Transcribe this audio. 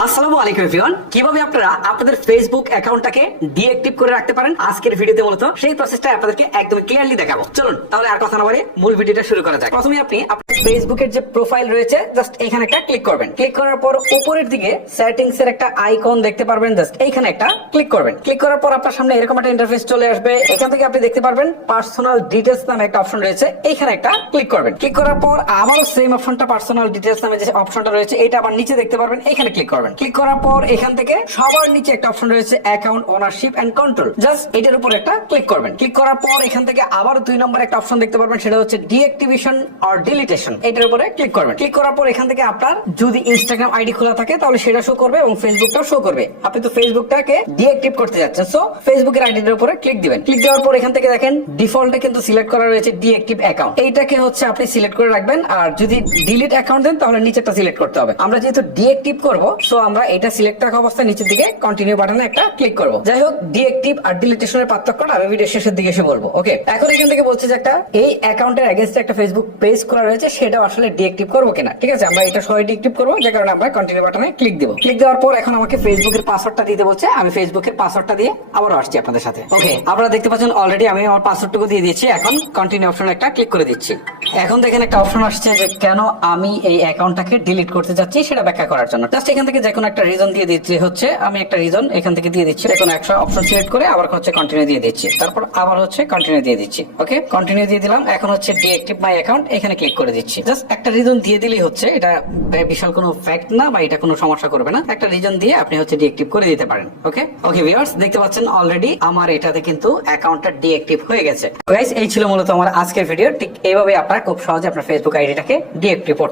আসসালামু আলাইকুম এভরিওয়ান, কিভাবে আপনারা আপনাদের ফেসবুক অ্যাকাউন্টটাকে ডিঅ্যাক্টিভ করে রাখতে পারেন আজকের ভিডিওতে মূলত সেই প্রসেসটা আপনাদেরকে একদম ক্লিয়ারলি দেখাবো। চলুন তাহলে আর কথা না বলে মূল ভিডিওটা শুরু করা যাক। প্রথমে আপনি আপনার ফেসবুকের যে প্রোফাইল রয়েছে জাস্ট এখানে একটা ক্লিক করবেন। ক্লিক করার পর উপরের দিকে সেটিংস এর একটা আইকন দেখতে পারবেন, জাস্ট এইখানে একটা ক্লিক করবেন। ক্লিক করার পর আপনার সামনে এরকম একটা ইন্টারফেস চলে আসবে। এখান থেকে আপনি দেখতে পারবেন পার্সোনাল ডিটেইলস নামে একটা অপশন রয়েছে, এইখানে একটা ক্লিক করবেন। ক্লিক করার পর আবারও সেম অপশনটা পার্সোনাল ডিটেইলস নামে যে অপশনটা রয়েছে এটা আবার নিচে দেখতে পারবেন, এখানে ক্লিক করবেন। ক্লিক করার পর এখান থেকে সবার নিচে একটা অপশন রয়েছে account ownership and control, just এটার উপর একটা ক্লিক করবেন। ক্লিক করার পর এখান থেকে আবার 2 নম্বর একটা অপশন দেখতে পারবেন, সেটা হচ্ছে ডিঅ্যাক্টিভেশন অর ডিলিটেশন, এটার উপরে ক্লিক করবেন। ক্লিক করার পর এখান থেকে আপনার যদি ইনস্টাগ্রাম আইডি খোলা থাকে তাহলে সেটা শো করবে এবং ফেসবুকটাও শো করবে। আপনি তো ফেসবুকটাকে ডিঅ্যাক্টিভ করতে যাচ্ছেন, সো ফেসবুকের আইডির উপরে ক্লিক দিবেন। ক্লিক দেওয়ার পর এখান থেকে দেখেন ডিফল্টে কিন্তু সিলেক্ট করা রয়েছে ডিঅ্যাক্টিভ অ্যাকাউন্ট, এইটাকে হচ্ছে আপনি সিলেক্ট করে রাখবেন। আর যদি ডিলিট অ্যাকাউন্ট দেন তাহলে নিচেরটা সিলেক্ট করতে হবে। আমরা যেহেতু ডিঅ্যাক্টিভ করব, সো আমরা এটা সিলেক্ট রাখা অবস্থায় নিচের দিকে কন্টিনিউ বাটনে একটা ক্লিক করব। যাই হোক, ডিঅ্যাক্টিভ আর ডিলিটেশনের পার্থক্যটা আমি ভিডিও শেষের দিকে এসে বলবো। ওকে, এখন এখান থেকে বলছে যে একটা এই অ্যাকাউন্টের এগেইনস্টে একটা ফেসবুক পেজ খোলা রয়েছে, সেটা আসলে ডিঅ্যাক্টিভ করব কিনা। ঠিক আছে, আমরা এটা সবাই ডিঅ্যাক্টিভ করব, যে কারণে আমরা কন্টিনিউ বাটনে ক্লিক দেব। ক্লিক দেওয়ার পর এখন আমাকে ফেসবুকের পাসওয়ার্ডটা দিতে বলছে, আমি ফেসবুকের পাসওয়ার্ডটা দিয়ে আবারও আসছি আপনাদের সাথে। ওকে, আপনারা দেখতে পাচ্ছেন অলরেডি আমি আমার পাসওয়ার্ডটুকু দিয়ে দিয়েছি। এখন কন্টিনিউ অপশনে একটা ক্লিক করে দিচ্ছি। এখন দেখেন একটা অপশন আসছে যে কেন আমি এই অ্যাকাউন্টটাকে ডিলিট করতে যাচ্ছি সেটা ব্যাখ্যা করার জন্য। জাস্ট এখান থেকে যে কোনো একটা রিজন দিয়ে দিচ্ছি, হচ্ছে আমি একটা রিজন এখান থেকে দিয়ে দিচ্ছি। যে কোনো একটা অপশন সিলেক্ট করে আবার হচ্ছে কন্টিনিউ দিয়ে দিচ্ছি, তারপর আবার হচ্ছে কন্টিনিউ দিয়ে দিচ্ছি। ওকে, কন্টিনিউ দিয়ে দিলাম। এখন হচ্ছে ডিঅ্যাক্টিভ মাই অ্যাকাউন্ট, এখানে ক্লিক করে দিচ্ছি। জাস্ট একটা রিজন দিয়ে দিলেই হচ্ছে, এটা বিশাল কোনো ফ্যাক্ট না বা এটা কোনো সমস্যা করবে না। একটা রিজন দিয়ে আপনি হচ্ছে ডিঅ্যাক্টিভ করে দিতে পারেন। ওকে ওকে ভিউয়ার্স, দেখতে পাচ্ছেন অলরেডি আমার এটাতে কিন্তু অ্যাকাউন্টটা ডিঅ্যাক্টিভ হয়ে গেছে। গাইস, এই ছিল মূলত আমার আজকের ভিডিও। ঠিক এইভাবে আপনারা খুব সহজে আপনার ফেসবুক আইডিটাকে ডিঅ্যাক্টিভ করতে